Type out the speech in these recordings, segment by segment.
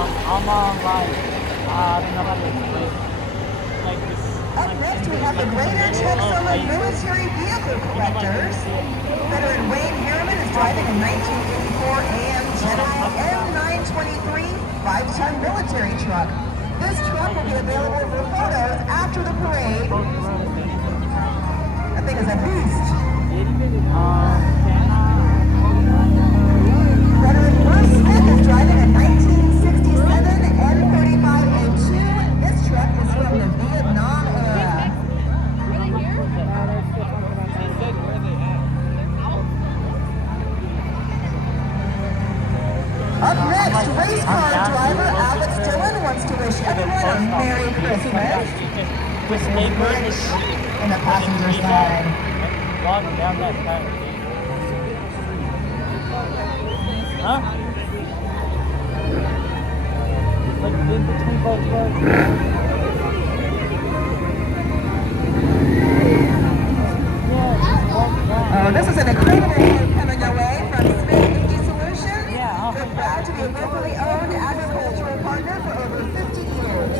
I'm on like, I don't know how to explain. Like this. Up next, we have the Greater Texoma Military Vehicle Collectors. Veteran Wayne Harriman is driving a 1984 AM Jedi M923 5-ton military truck. This truck will be available for photos after the parade. That thing is a beast. Veteran Bruce Smith is driving a 1967 N35A2. This truck is from the Vietnam era. Up next, race car driver Alex Dillon wants to wish everyone a Merry Christmas. With Grinch in the passenger side. Walking down that side. Huh? Like in between both roads. Oh, this is an incredible quote coming our way from Smith Energy Solutions. We're proud to be a locally owned agricultural partner for over 50 years.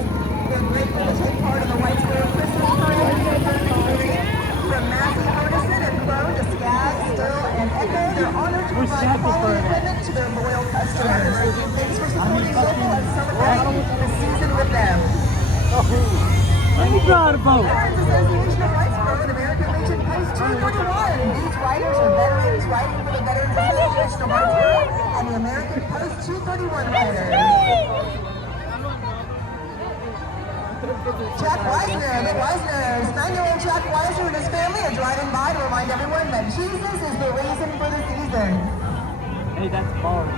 We're grateful to take part in the Whitesboro Christmas Parade. From Massey, Odison, and Crone to Skag, Still, and Echo, they're honored to provide quality equipment to their loyal customers. Thanks for supporting local and celebrating the season with them. I'm proud of both. Veterans Association of Whitesboro and American Legion Post 231. These riders are veterans riding for the Veterans Association of Whitesboro and the American Post 231 riders. Jack Weisner, the Weisners. 9-year-old Jack Weisner and his family are driving by to remind everyone that Jesus is the reason for the season. Hey, that's bars.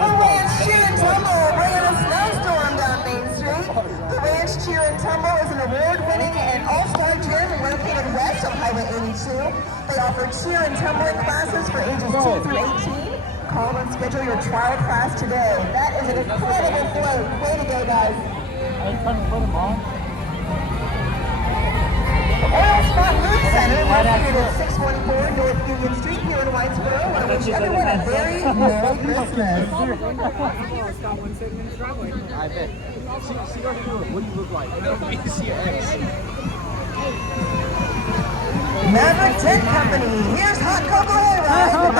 The Ranch Cheer and Tumble bringing a snowstorm down Main Street. The Ranch Cheer and Tumble is an award-winning and all-star gym located west of Highway 82. They offer cheer and tumbling classes for ages 2 through 18. Call and schedule your trial class today. That is an incredible float. Way to go, guys. I was trying to put them on. Oil Spot Food Center, located at 614 North Union Street here in Whitesboro. I want to wish everyone a very Merry Christmas. I bet. See what do you look like? We can see your ex. Maverick Tent Company. Here's Hot Cocoa Hayride, the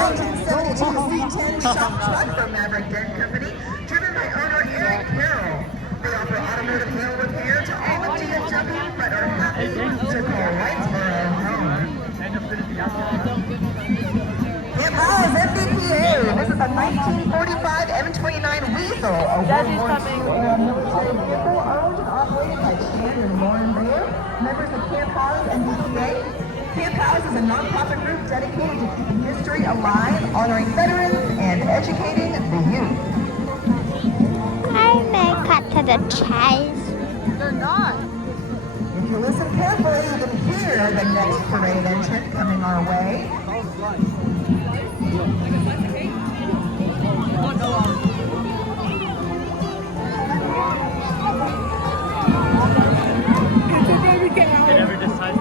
1972 C10 shop truck from Maverick Tent Company, driven by owner Eric Carroll. They offer automotive hail repair to all of DFW, but are happy to call Whitesboro home. Camp House MDPA. This is a 1945 M29 Weasel, a World War II military vehicle owned and operated by Stan and Lauren Bayer, members of Camp House MDPA. Camp House is a non-profit group dedicated to keeping history alive, honoring veterans, and educating the youth. I may cut to the chase. They're not. If you listen carefully, you can hear the next parade entrant coming our way. They never decided.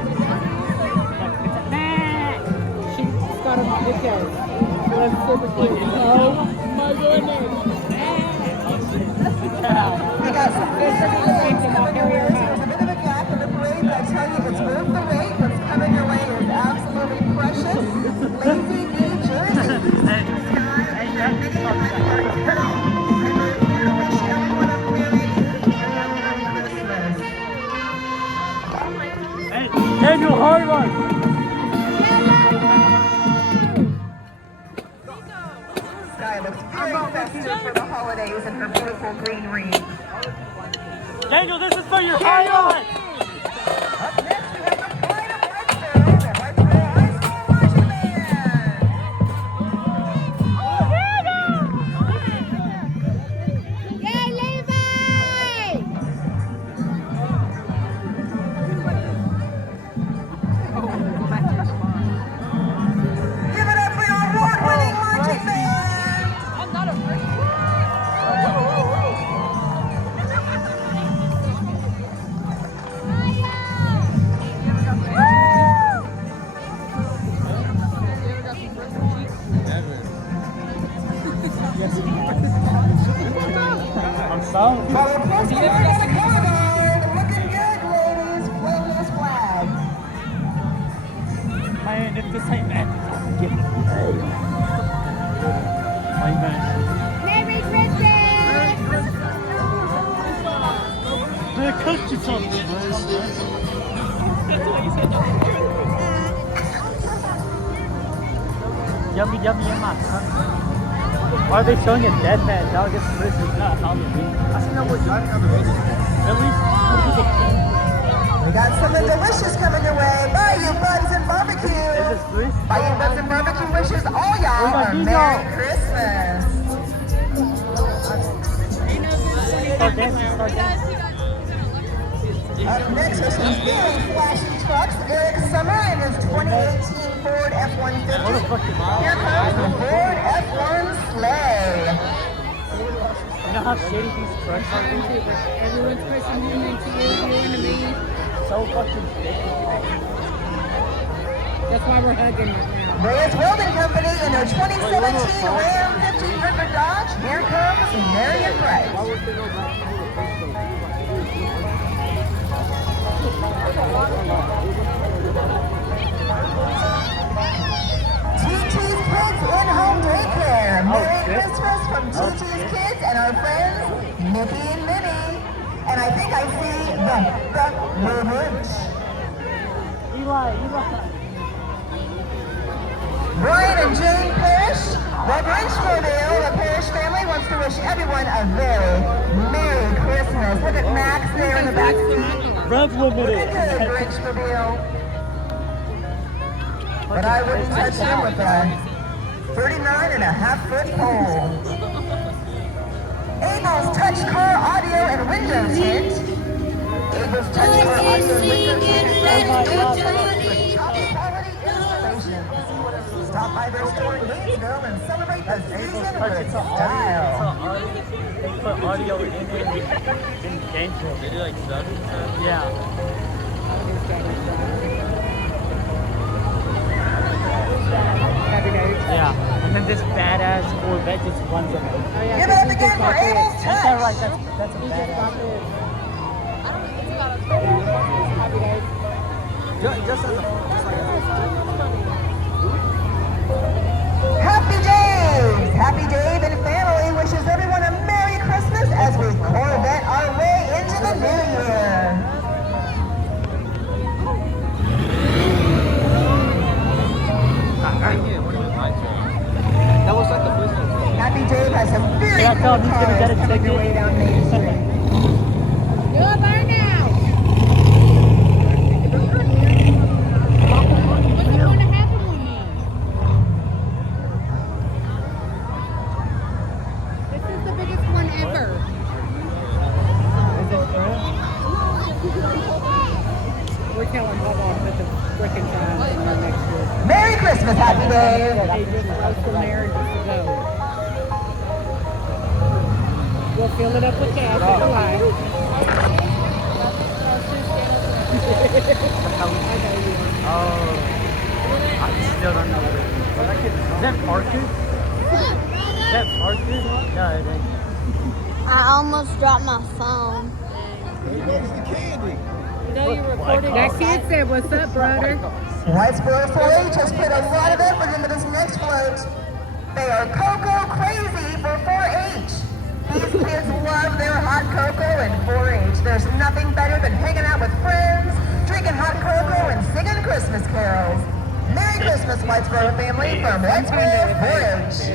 She's got a okay. That's super cute. Oh my goodness. We got some festivities coming your way. There's a bit of a gap in the parade, but I tell you, it's worth the wait. What's coming your way is absolutely precious. Lazy New Jersey. Hey, Daniel Harvard. Sky looks very festive for the holidays in her beautiful green ring. Daniel, this is for your highlight. Up next, we have the Pride of Whitesboro, the Whitesboro High School Marching Band. Yay, Levi! Give it up for your award-winning marching band. I'm not afraid. bro. Well, we're posting on the color guard. Looking good, ladies. Floating this flag. Man, if this ain't that, I'm getting paid. Wait, man. Merry Christmas! Man, cook you something, man. Yummy, yummy, yummy. Why are they showing a dead man? Dog, it's Christmas, not Halloween. I seen that boy driving down the road. Really? We got something delicious coming your way. Bayou Buns and Barbecue. Is this Bruce? Bayou Buns and Barbecue wishes all y'all a Merry Christmas. Start dancing, start dancing. Up next are some very flashy trucks. Eric Summer and his 2018 Ford F-150. What the fuck is that? Here comes the Ford F-1 sleigh. You know how shitty these trucks are? Everyone's pushing him into you and me. So fucking thick. That's why we're hugging right now. Reyes Welding Company and their 2017 Ram 1500 Dodge. Here comes Marion Bright. TT's Kids in-home daycare. Merry Christmas from TT's Kids and our friends Mickey and Minnie. And I think I see the Grinch. Eli. Brian and Jane Parrish, the Grinchmobile. The Parrish family wants to wish everyone a very Merry Christmas. Look at Max there in the back seat. Rev limited. Good Grinchmobile. But I wouldn't touch him with a 39.5-foot pole. Abel's Touch Car Audio and Window Tint. Abel's Touch Car Audio and Window Tint. Top quality installation. Stop by their store in Gainesville and celebrate the season with style. They put audio in it in Gainesville. They do like stuff? Yeah. Yeah. And then this badass Corvette just runs them over. Give it up again for Abel's Is that right? Touch. That's a badass. Just like Happy Dave and family wishes everyone a Merry Christmas as we Corvette our way into the new year. that looks like the first one. Happy Dave has some very Yeah, cool tell him he's gonna get cars a coming your ticket. way down Main Street. Do it by now. What's going to happen with me? This is the biggest one ever. Is it true? We're telling hold on, put the frickin' time in our next year. Merry Christmas, Happy Dave. They just roast from there and just go. We'll fill it up with cash if you like. Oh. I still don't know what it is. Is that Parker? Is that Parker? No, it ain't. I almost dropped my phone. That kid said, "What's up, brother?" Whitesboro 4-H has put a lot of effort into this next float. They are cocoa crazy for 4-H. These kids love their hot cocoa and 4-H. There's nothing better than hanging out with friends, drinking hot cocoa, and singing Christmas carols. Merry Christmas, Whitesboro family, from Whitesboro 4-H.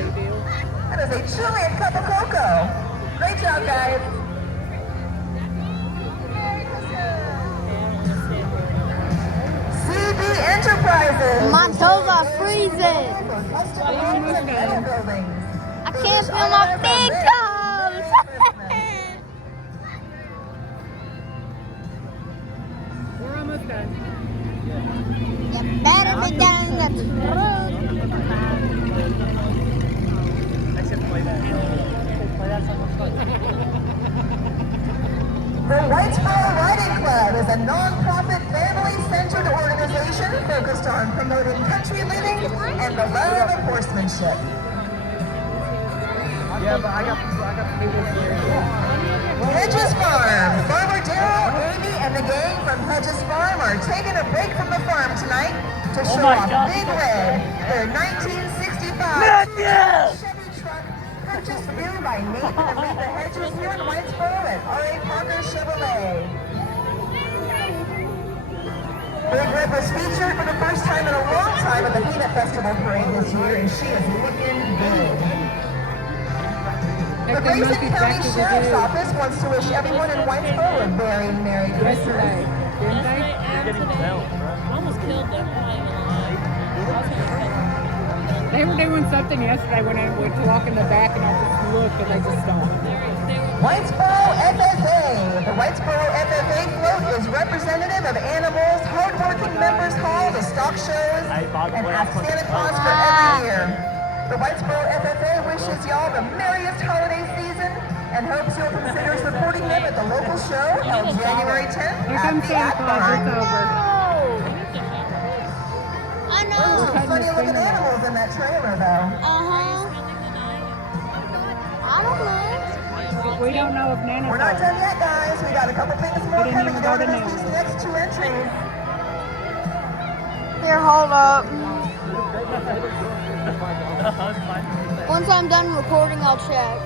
That is a Chilean cup of cocoa. Great job, guys. CB Enterprises. My toes are freezing. I can't feel my big toes. We're almost done. You better be down the road. I should play that. Play that song. The Whitesboro Riding Club is a non-profit, family-centered organization focused on promoting country living and the love of horsemanship. Yeah, Yeah, but I got people here. Hedges Farm. Farmer Daryl, Amy, and the gang from Hedges Farm are taking a break from the farm tonight to show my off God. Big Red, their 1965 Chevy truck purchased new by Nathan and Lisa Hedges here in Whitesboro at R.A. Parker Chevrolet. Big Red was featured for the first time in a long time at the Peanut Festival Parade this year, and she is looking good. The Grayson County Sheriff's Office wants to wish everyone in Whitesboro a very Merry Christmas. Yesterday, didn't they? You're getting bells, bro. I almost killed them. I'm not even gonna lie. I was gonna kill them. They were doing something yesterday when I went to walk in the back and I just looked and they just stopped. They were Whitesboro FFA. The Whitesboro FFA float is representative of Animals, Hardworking Members Hall, the stock shows, and Ask Santa Claus for every year. The Whitesboro FFA wishes y'all the merriest holiday season and hopes you'll consider supporting them at the local show held January 10th Here at comes the Santa Act Claus, Barn. it's over. I Those know. are some funny looking animals in that trailer though. I don't know. We don't know if Nana We're not done yet, guys. We got a couple things more didn't coming. even You go don't to miss these next two entries. Here, hold up. Once I'm done recording, I'll check.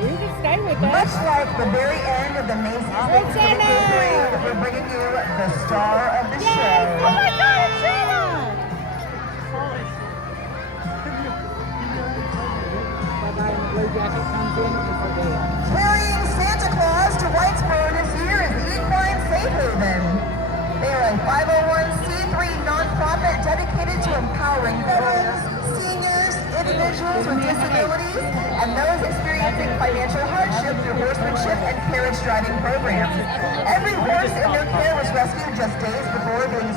You can stay with Much us. like the very end of the Macy's Thanksgiving Day Parade, we're bringing you the star of the show. Oh my God, it's Santa! Bye-bye, and the blue jacket comes in, it's a deal. Carrying Santa Claus to Whitesboro this year is Equine Safe Haven. They are a 501c3 nonprofit dedicated to empowering veterans, seniors, individuals with disabilities, and those experiencing financial hardship through horsemanship and carriage driving programs. Every horse in their